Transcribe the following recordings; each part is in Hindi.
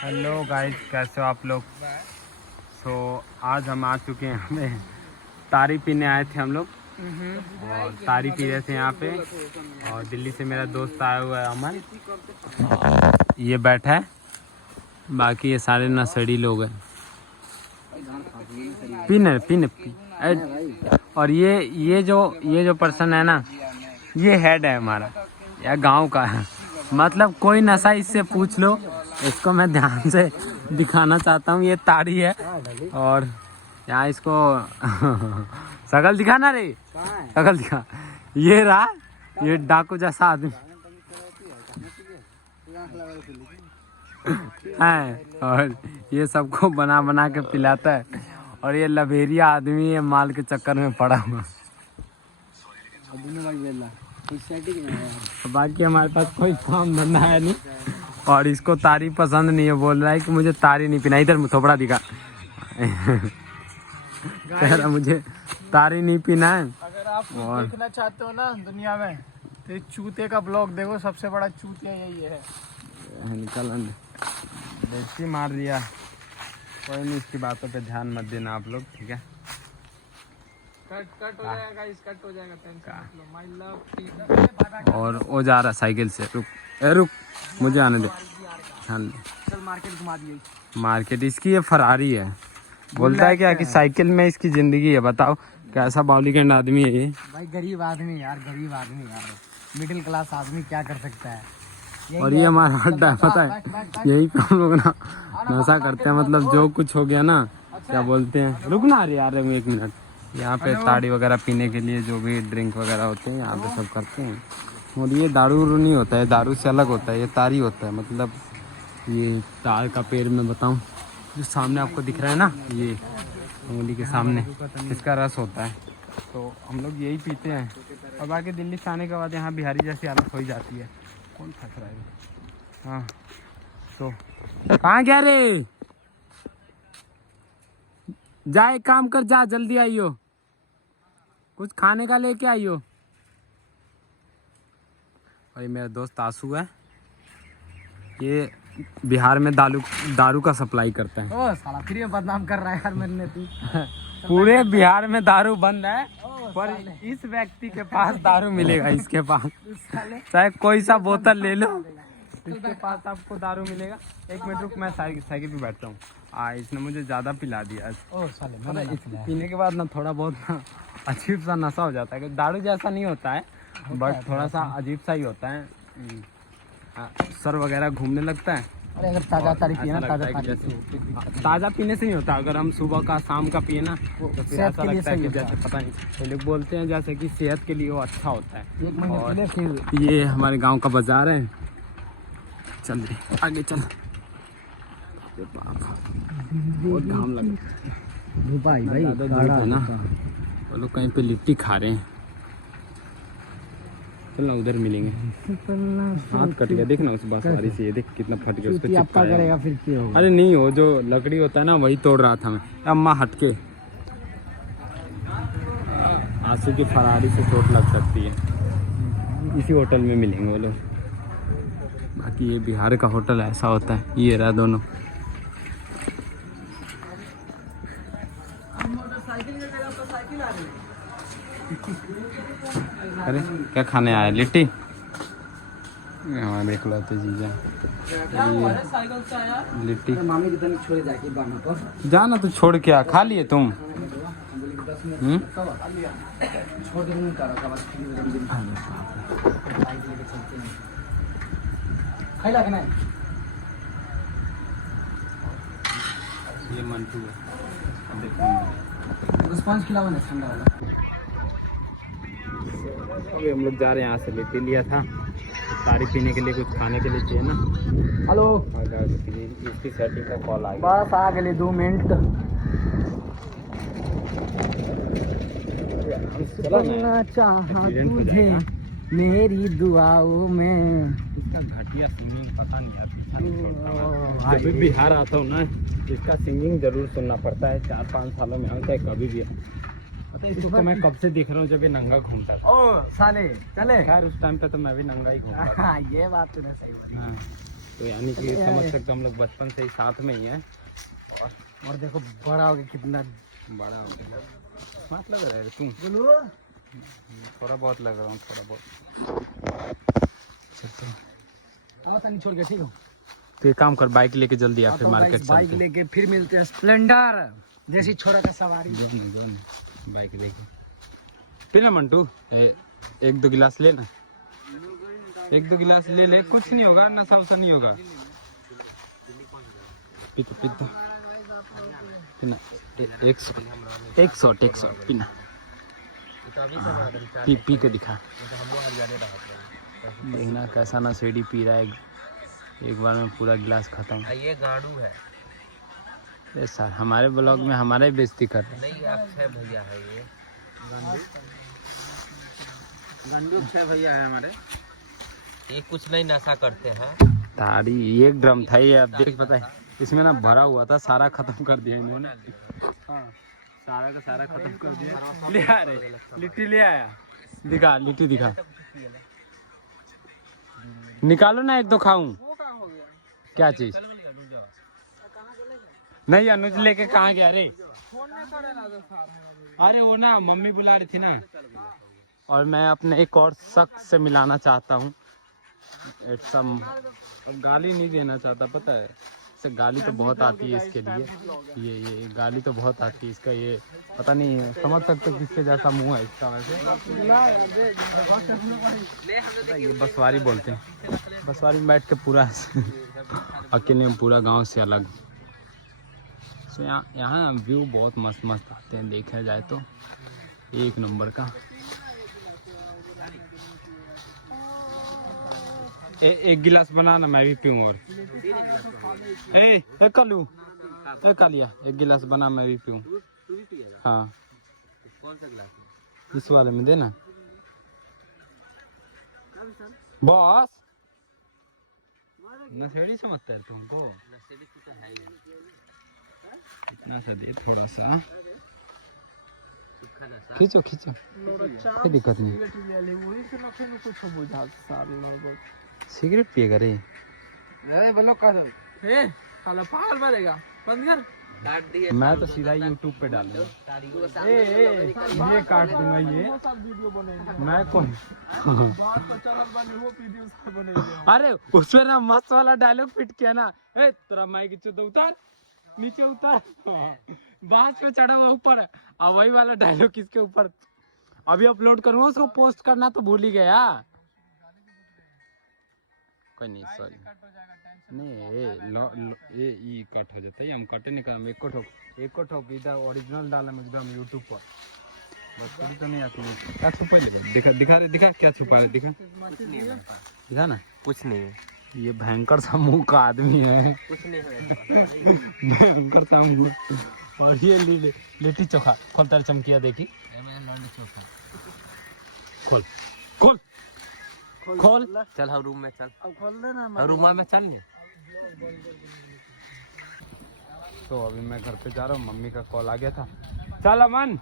हेलो गाइस, कैसे हो आप लोग। आज हम आ चुके हैं, हमें तारी पीने आए थे हम लोग और तारी पी रहे थे यहाँ पे। और दिल्ली से मेरा दोस्त आया हुआ है अमन, ये बैठा है, बाकी ये सारे नशेड़ी लोग हैं। पीने पीने पी। और ये जो पर्सन है ना, ये हेड है हमारा, यह गांव का है। मतलब कोई नशा इससे पूछ लो, इसको मैं ध्यान से दिखाना चाहता हूँ। ये ताड़ी है और यहाँ इसको शकल दिखाना रे, शकल दिखा। ये रहा, ये डाकू जैसा आदमी है और ये सबको बना बना के पिलाता है। और ये लबेरिया आदमी है, माल के चक्कर में पड़ा हुआ। बाकी हमारे पास कोई काम धंधा है नहीं और इसको तारी पसंद नहीं है। बोल रहा है कि मुझे तारी नहीं पीना। इधर थोपड़ा दिखा कह रहा मुझे तारी नहीं पीना है। अगर आप देखना चाहते हो ना दुनिया में, तो चूते का ब्लॉग देखो, सबसे बड़ा चूतिया यही है। निकल बेइज्जती मार दिया। कोई नहीं, इसकी बातों पे ध्यान मत देना आप लोग, ठीक है। कट हो जाएगा, कट हो जाएगा, टेंशन मत लो। My love. और वो जा रहा साइकिल से। रुक मुझे आने दे। चल मार्केट घुमा दिए। मार्केट इसकी ये फरारी है। बोलता है क्या कि साइकिल में इसकी जिंदगी है। बताओ कैसा बाउलीगंड आदमी है ये। भाई गरीब आदमी यार, गरीब आदमी यार, मिडिल क्लास आदमी क्या कर सकता है। और ये हमारा अड्डा है, पता है, यही पे हम लोग ना नशा करते हैं। मतलब जो कुछ हो गया ना, क्या बोलते हैं, रुकना यार 1 मिनट। यहाँ पे ताड़ी वगैरह पीने के लिए जो भी ड्रिंक वगैरह होते हैं यहाँ पे सब करते हैं। और ये दारू नहीं होता है, दारू से अलग होता है, ये तारी होता है। मतलब ये तार का पेड़ में बताऊं, जो सामने आपको दिख रहा है ना, ये उंगली के सामने, इसका रस होता है। तो हम लोग यही पीते हैं। और बाकी दिल्ली से आने के बाद यहाँ बिहारी जैसी हालत हो ही जाती है। कौन फंस रहा है? हाँ, तो कहाँ गया रे? जा, एक काम कर, जा जल्दी आइयो, कुछ खाने का लेके आइयो। और ये मेरा दोस्त आंसू है, ये बिहार में दारू का सप्लाई करता है। ओ साला फ्री में बदनाम कर रहा है यार मैंने तू। पूरे बिहार में दारू बंद है, पर इस व्यक्ति के पास दारू मिलेगा। इसके पास चाहे कोई सा बोतल ले लो, इसके पास आपको दारू मिलेगा। 1 मिनट रुक, मैं साइकिल पे बैठता हूँ। इसने मुझे ज़्यादा पिला दिया। ओ साले मतलब पीने के बाद ना थोड़ा बहुत ना अजीब सा नशा हो जाता है। दारू जैसा नहीं होता है, बट थोड़ा सा अजीब सा ही होता है। सर वगैरह घूमने लगता है। अरे अगर ताजा तारी पिए ना, ताज़ा पीने से नहीं होता। अगर हम सुबह का शाम का पिए ना, तो फिर ऐसा लगता है कि जैसे पता नहीं, तो लोग बोलते हैं जैसे कि सेहत के लिए वो अच्छा होता है। और ये हमारे गांव का बाजार है। चल रही आगे, चल। बहुत घाम लग रहा है ना, वो लोग कहीं पे लिट्टी खा रहे हैं। चल ना, उधर मिलेंगे। हाथ कट गया, देख ना उस बांसुरी से, ये देख कितना फट गया, उसको चिपकाया करेगा फिर क्या होगा? अरे नहीं, वो जो लकड़ी होता है ना, वही तोड़ रहा था मैं। अम्मा हटके, आंसू की फरारी से चोट लग सकती है। इसी होटल में मिलेंगे वो लोग। बाकी ये बिहार का होटल ऐसा होता है। ये रहा दोनों। अरे क्या खाने आया? लिट्टी। हाँ देख लो तो जीजा, लिट्टी। मामी कितनी छोड़ जाके बाना पर जाना तो छोड़ के आ, खा लिए तुम? छोड़ के नहीं करा का खाइला के नहीं। ये मंटू है, स्पंज खिलाओ ना ठंडा वाला। अभी हम लोग जा रहे हैं, यहाँ से लिट्टी लिया था। तारी पीने के लिए कुछ खाने के लिए चाहिए ना। हेलो, इसकी सेटिंग का कॉल आ गया। बस आ गए 2 मिनट। करना चाहा तुझे मेरी दुआओं में। इसका घटिया सिंगिंग पता नहीं यार, जब भी बिहार आता हूँ ना, इसका सिंगिंग जरूर सुनना पड़ता है। 4-5 सालों में आता है, कभी भी। इसको मैं कब से देख रहा हूँ, जब ये नंगा घूमता था। ओ साले चले, खैर उस टाइम पे तो मैं भी नंगा ही घूमता था। ये बात तूने सही बोली। तो यानी कि समझ सकते हम लोग बचपन से ही साथ में ही हैं। और देखो बड़ा हो गया, कितना बड़ा हो गया, मत लग रहा है तू? थोड़ा बहुत लग रहा हूँ, थोड़ा बहुत। आओ तनी छोड़ के, ठीक हो? तो ये काम कर, बाइक लेके जल्दी आ, फिर मार्केट बाइक चलते हैं। लेके फिर मिलते हैं। स्प्लेंडर जैसी छोरा का सवारी। बाइक लेके पीना मंटू, एक दो गिलास लेना, एक दो गिलास ले ले, कुछ नहीं होगा, नशा वशा नहीं होगा। पीतो पीतो पीना, एक शॉट पीना, पी के दिखा, देखना कैसा ना सेडी पी रहा है, एक बार में पूरा गिलास खत्म। ये गाड़ू है। ये सर हमारे ब्लॉग में हमारा ही बेइज्जती कर रहे हैं। नहीं अक्षय भैया है ये, गंडू अक्षय भैया है हमारे। ये कुछ नहीं नशा करते हैं। ताड़ी एक ड्रम था ये, अब देख पता है इसमें ना भरा हुआ था, सारा खत्म कर दिया इन्होंने। हाँ, सारा का सारा खत्म कर दिया। ले आ रहे, लिट्टी ले आया, दिखा लिट्टी दिखा, निकालो ना एक दो खाऊं। क्या चीज? नहीं अनुज लेके कहाँ गया रे? अरे वो ना मम्मी बुला रही थी ना। और मैं अपने एक और शख्स से मिलाना चाहता हूँ। अब गाली नहीं देना चाहता, पता है इसे गाली तो बहुत आती है इसके लिए, ये गाली तो बहुत आती है इसका, ये पता नहीं समझ सकते किसके जैसा मुंह है इसका। वैसे ये बसवारी बोलते हैं, बसवारी में बैठ के पूरा अकेले में पूरा गांव से अलग। सो यहाँ व्यू बहुत मस्त मस्त आते हैं, देखा जाए तो एक नंबर का। एक गिलास बनाना, मैं भी पीऊँ। और कलू कालिया एक गिलास बना, मैं भी पीऊँ। हाँ कौन सा गिलास? इस वाले में देना बॉस। नशेड़ी समझता है तुमको? नशेड़ी तो है ही। इतना सा दे, थोड़ा सा सूखा नशा। खींचो खींचो, कोई दिक्कत नहीं। सिगरेट पिएगा रे? पागल बनेगा, बंद कर। काट दिए। मैं तो सीधा यूट्यूब पे डालूंगा। ये काट दूंगा ये, मैं कौन? अरे उसमें ना मस्त वाला डायलॉग फिट किया ना, ए तेरा माइक चुदा उतार, नीचे उतार, बांस पे चढ़ा हुआ ऊपर, अब वही वाला डायलॉग किसके ऊपर अभी अपलोड करूँगा, उसको पोस्ट करना तो भूल ही गया। कोई नहीं, सॉरी नहीं, ये कट हो जाता है, हम कटे नहीं कर, एक को ठोक इधर ओरिजिनल डाला एकदम यूट्यूब पर, बस पूरी तो नहीं आती। क्या छुपा ले, दिखा क्या छुपा है, दिखा ना। कुछ नहीं है, ये भयंकर सा मुंह का आदमी है, कुछ नहीं है। भयंकर सा मुंह। और ये लिट्टी चोखा खोल, तार चमकिया देखी, खोल खोल खोल, चल हम रूम में चल, अब खोल देना, रूम में चल। तो अभी मैं घर पे जा रहा हूँ, मम्मी का कॉल आ गया था। चल अमन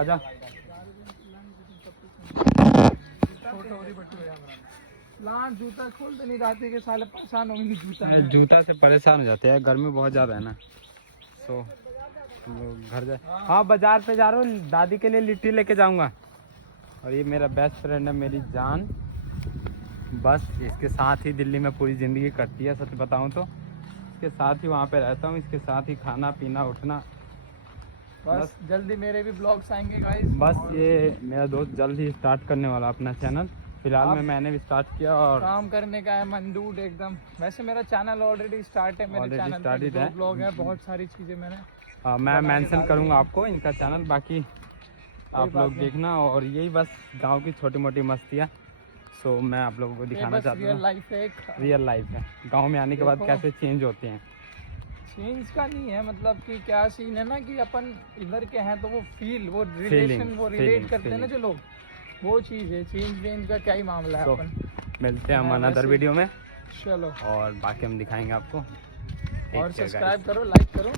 आजा। जूता खोल नहीं रहते के साले परेशान होंगे। जूता से परेशान हो जाते हैं, गर्मी बहुत ज़्यादा है ना। तो हम लोग घर जा, हाँ बाजार पे जा रहा हूँ, दादी के लिए लिट्टी लेके जाऊँगा। और ये मेरा बेस्ट फ्रेंड है, मेरी जान, बस इसके साथ ही दिल्ली में पूरी ज़िंदगी कटती है, सच बताऊँ तो इसके साथ ही वहाँ पे रहता हूँ, इसके साथ ही खाना पीना उठना। बस जल्दी मेरे भी ब्लॉग्स आएंगे गाइस। बस ये मेरा दोस्त जल्द ही स्टार्ट करने वाला अपना चैनल, फिलहाल में मैंने भी स्टार्ट किया और काम करने का है मंदूड एकदम। वैसे मेरा चैनल ऑलरेडी स्टार्ट है, मेरे चैनल पे दो ब्लॉग है, बहुत सारी चीज़ें मैंने मैं मेंशन करूँगा आपको इनका चैनल, बाकी आप लोग देखना। और यही बस गांव की छोटी मोटी मस्तियाँ, सो मैं आप लोगों को दिखाना चाहता हूँ। रियल लाइफ है, गांव में आने के बाद कैसे चेंज होते हैं। चेंज का नहीं है, मतलब कि क्या सीन है ना कि अपन इधर के हैं तो वो फील, वो रिलेशन, वो रिलेट करते हैं ना जो लोग, वो चीज़ है। चेंज का क्या ही मामला है। अपन मिलते हैं हम अनदर वीडियो में, चलो, और बाकी हम दिखाएंगे आपको। और सब्सक्राइब करो, लाइक करो।